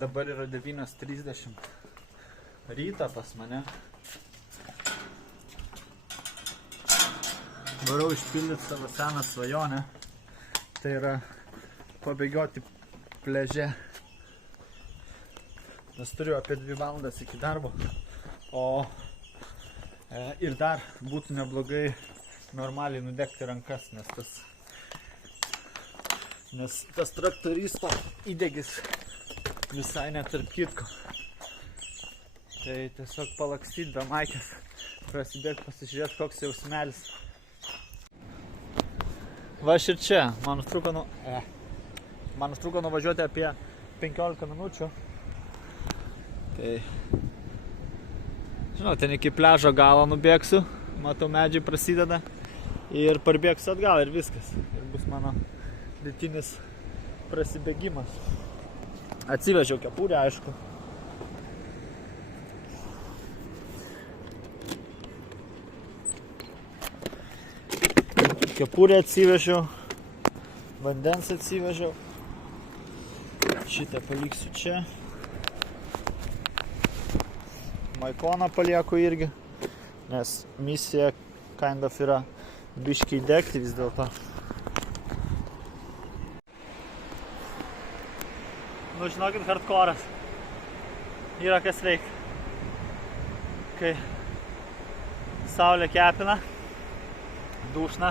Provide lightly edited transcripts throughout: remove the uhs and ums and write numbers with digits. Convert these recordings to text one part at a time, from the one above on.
Dabar yra 9:30 ryto pas mane. Varau išpildyti savo seną svajonę. Tai yra pabėgioti pliaže. Nes turiu apie 2 valandas iki darbo. Ir dar būtų neblogai normaliai nudegti rankas, nes tas traktoristo įdegis visai netarp kitko. Tai tiesiog palakstyti be maikės, prasidėti pasižiūrėti, koks jausmelis. Va ir čia, man užtruko nuvažiuoti apie 15 minučių. Tai, žinau, ten iki pliažo galo nubėgsiu, matau medžiai prasideda ir parbėgsiu atgal ir viskas. Ir bus mano rytinis prasibėgimas. Atsivežiau kepurę, aišku. Kepurę atsivežiau, vandens atsivežiau. Šitą paliksiu čia. Maikoną palieku irgi, nes misija kind of yra biškiai degti vis dėlto. Nu, žinokit, hardcore'as. Yra kas veikti. Kai saulė kepina, dušna.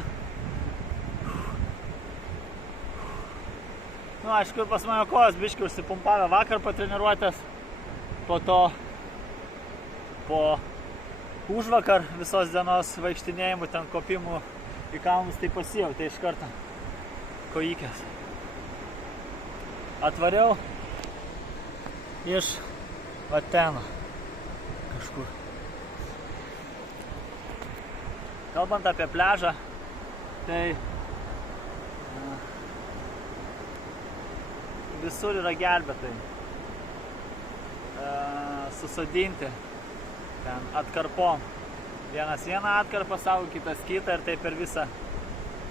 Nu, aišku, pas mane kojos biškiai užsipumpavę vakar po treniruotės. Po to, po užvakar visos dienos vaikštinėjimų, ten kopimų į kalnus, tai pasijau, tai iš karto kojikės. Atvariau iš Vateno kažkur. Kalbant apie pliažą, tai visur yra gelbėtojai. Susodinti ten atkarpom. Vienas vieną atkarpą savo, kitas kitą ir tai per visą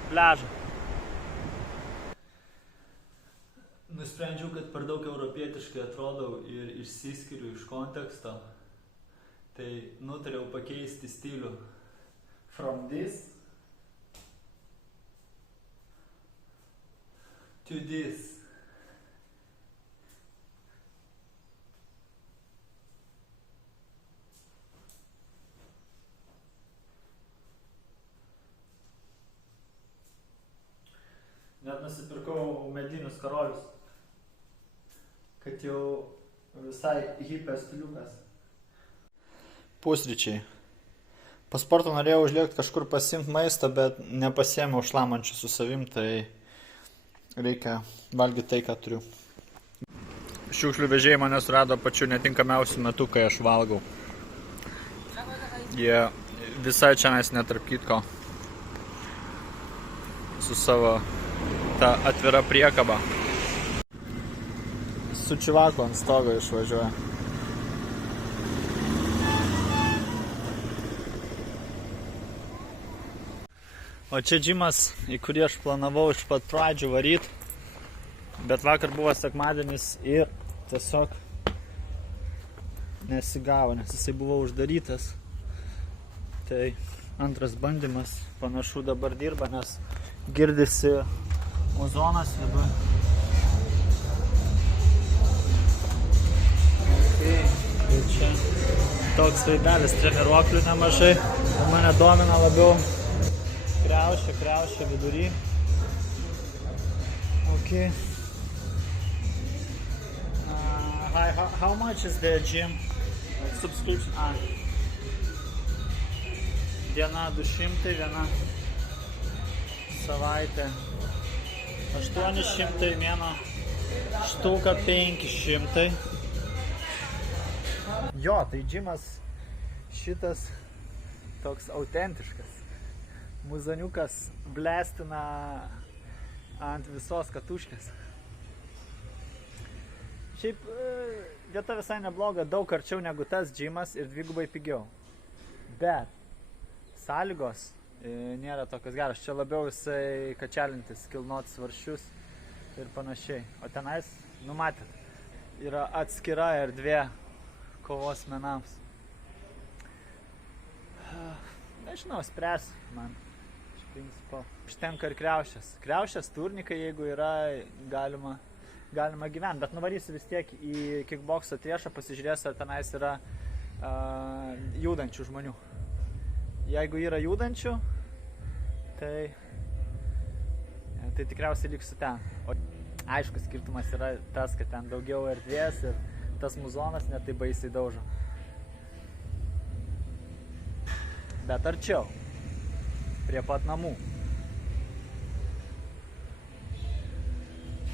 pliažą. Nusprendžiau, kad per daug europietiškai atrodau ir išsiskiriu iš konteksto. Tai nutariau pakeisti stilių. From this to this. Net nusipirkau medinius karolius, kad jau visai hipės stiliukas. Pusryčiai. Po sporto norėjau užlėkti kažkur pasiimti maistą, bet nepasiėmiau šlamančių su savim, tai reikia valgyti tai, ką turiu. Šiukšlių vežėjai mane surado pačiu netinkamiausiu metu, kai aš valgau. Jie visai čia netarp kitko su savo ta atvira priekaba. Su čivaku ant stogo išvažiuoja. O čia džimas, į kurį aš planavau iš pat pradžių varyti, bet vakar buvo sekmadienis ir tiesiog nesigavo, nes jisai buvo uždarytas. Tai antras bandymas, panašu dabar dirba, nes girdisi ozonas viduj. Tai čia toks veidelis, treniruoklių nemažai. Mane domina labiau kriaušė vidury. Okay. Hi, how much is the gym subscription? Diena 200, viena savaitė 800, viena štuka 500. Jo, tai džimas šitas toks autentiškas. Muzoniukas blestina ant visos katuškės. Šiaip vieta visai nebloga, daug arčiau negu tas džimas ir dvigubai pigiau. Bet sąlygos nėra tokios geros. Čia labiau visai kačialintis, kilnoti svaršius ir panašiai. O tenais, numatėt, yra atskira erdvė kovos menams. Nežinau, spręs man. Iš principo. Užtenka ir kriaušės. Kriaušės, turnikai, jeigu yra, galima gyventi. Bet nuvarysiu vis tiek į kickbokso triešą, pasižiūrėsiu, ar tenais yra judančių žmonių. Jeigu yra judančių, tai tikriausiai liksiu ten. O aišku, skirtumas yra tas, kad ten daugiau erdvės ir tas muzonas net tai baisiai daužo. Bet arčiau, prie pat namų.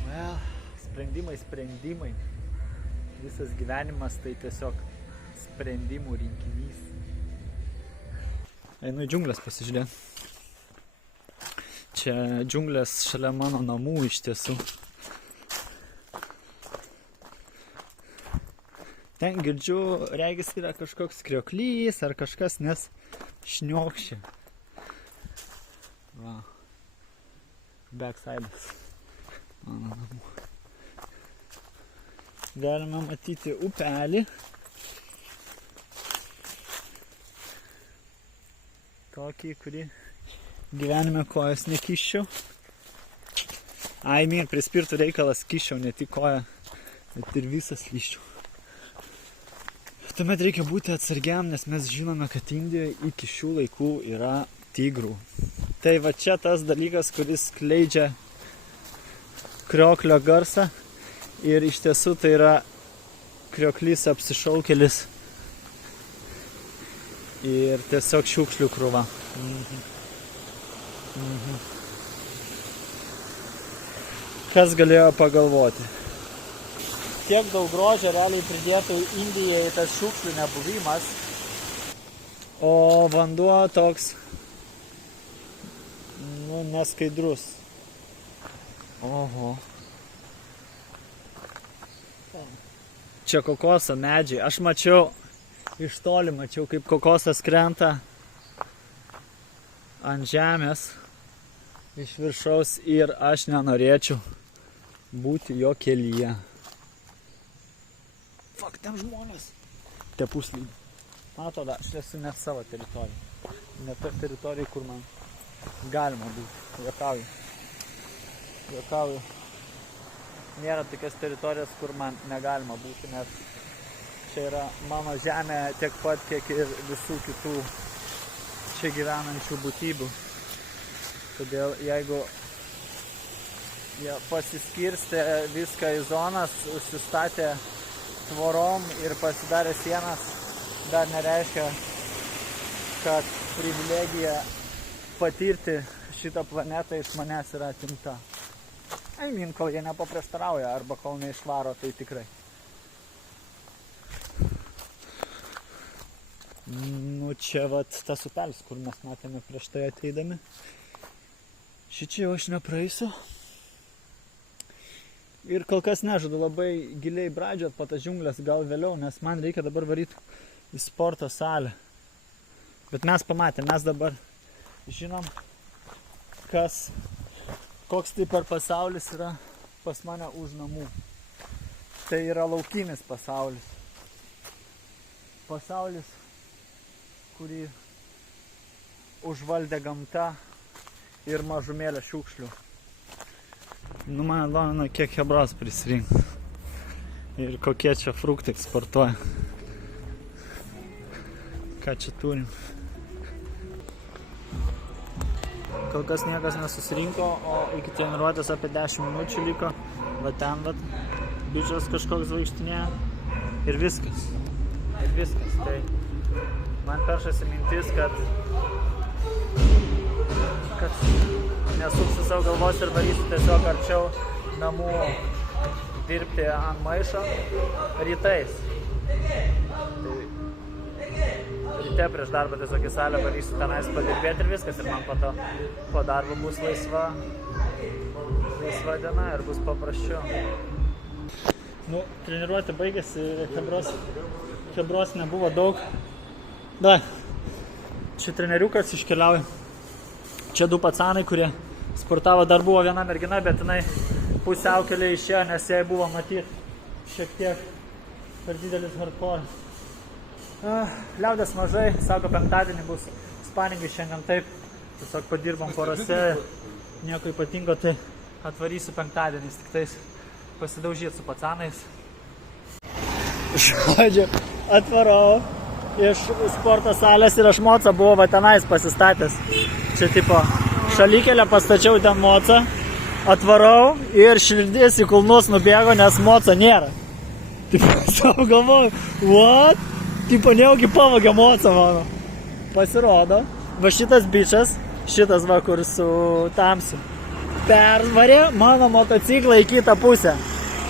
Well, sprendimai. Visas gyvenimas tai tiesiog sprendimų rinkinys. Einu į džiunglės pasižiūrėti. Čia džiunglės šalia mano namų iš tiesų. Ten girdžiu, regis yra kažkoks krioklys ar kažkas, nes šniokščia. Va. Backside'as. Mano namų. Galime matyti upelį. Tokį, kurį gyvenime kojas nekiščiau. Ai, prie spirtų reikalas kiščiau, ne tik koją, bet ir visas liščiau. Tuomet reikia būti atsargiam, nes mes žinome, kad Indijoje iki šių laikų yra tigrų. Tai va čia tas dalykas, kuris skleidžia krioklio garsą ir iš tiesų tai yra krioklys apsišaukėlis ir tiesiog šiukšlių krūva. Kas galėjo pagalvoti? Tiek daug grožio realiai pridėtų Indijai tas šiukšlių nebuvimas, o vanduo toks, neskaidrus. Oho. Čia kokoso medžiai. Aš mačiau, iš toli mačiau, kaip kokosas krenta ant žemės iš viršaus ir aš nenorėčiau būti jo kelyje. Fuck, ten žmonės. Te puslydi. Man atrodo, aš esu net savo teritoriją. Ne ta teritorija, kur man galima būti. Juokauju. Nėra tokias teritorijas, kur man negalima būti, nes čia yra mano žemė tiek pat, kiek ir visų kitų čia gyvenančių būtybių. Todėl jeigu jie pasiskirstė viską į zonas, užsistatė tvorom ir pasidarė sienas, dar nereiškia, kad privilegija patirti šitą planetą iš manęs yra atimta. Kol jie nepaprieštarauja arba kol neišvaro, tai tikrai. Čia vat tas upelis, kur mes matėme prieš tai ateidami. Šičia jau aš nepraeisiu. Ir kol kas nežadu labai giliai braidžiot po tas džiunglės, gal vėliau, nes man reikia dabar varyti į sporto salę. Bet mes pamatėme, mes dabar žinom, koks tai per pasaulis yra pas mane už namų. Tai yra laukinis pasaulis. Pasaulis, kurį užvaldė gamta ir mažumėlė šiukšlių. Man domina, kiek hebros prisirinkt. Ir kokie čia fruktai eksportuoja. Ką čia turim. Kol kas niekas nesusirinko, o iki treniruotės apie 10 minučių liko. Va ten, bičas kažkoks vaikštinėja. Ir viskas. Tai man peršasi mintis, kad nesuksiu savo galvos ir varysiu tiesiog arčiau namų dirbti ant maišo rytais. Tai ryte prieš darbą tiesiog į salę varysiu tenais padirbėti ir viskas. Ir man po darbo bus laisva diena ir bus paprasčiau. Treniruotė baigėsi, hebros nebuvo daug. Čia treneriukas iškeliauja. Čia 2 pacanai, kurie sportavo, dar buvo viena mergina, bet jinai pusiaukelė išėjo, nes jai buvo matyti šiek tiek per didelis hardcore. Liaudės mažai, sako, penktadienį bus sparingai šiandien taip. Tiesiog padirbam porose, nieko ypatingo, tai atvarysiu penktadieniais, tik tais pasidaužyti su pacanais. Žodžiu, atvarau iš sporto salės ir aš mocą buvau va tenais pasistatęs. Čia tipo šalykelę pastačiau ten mocą, atvarau ir širdis į kulnus nubėgo, nes moco nėra. Tipo, savo galvoju, what? Tipo, nejaugi pavogė mocą mano. Pasirodo, va šitas bičas, šitas va kur su tamsiu, pervarė mano motociklą į kitą pusę.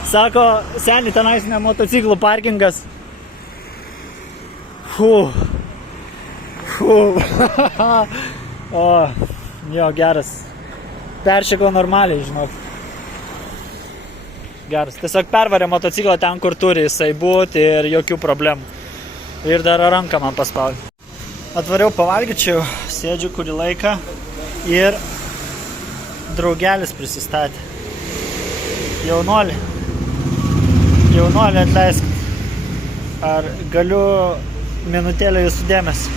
Sako, seni, tenais ne motociklų parkingas. O, jo, geras. Peršikau normaliai, žinok. Geras. Tiesiog pervarė motociklą ten, kur turi jisai būti ir jokių problemų. Ir dar ranką man paspaudė. Atvariau pavalgyčiau, sėdžiu kurį laiką ir draugelis prisistatė. Jaunuolį, atleisk. Ar galiu minutėlę jūsų dėmesį?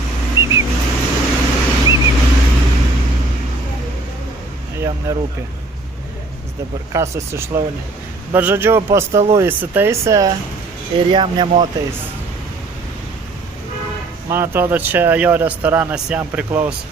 Jam nerūpi. Jis dabar kasosi šlaunį. Bet žodžiu, po stalu įsitaisė ir jam nemotais. Man atrodo, čia jo restoranas jam priklauso.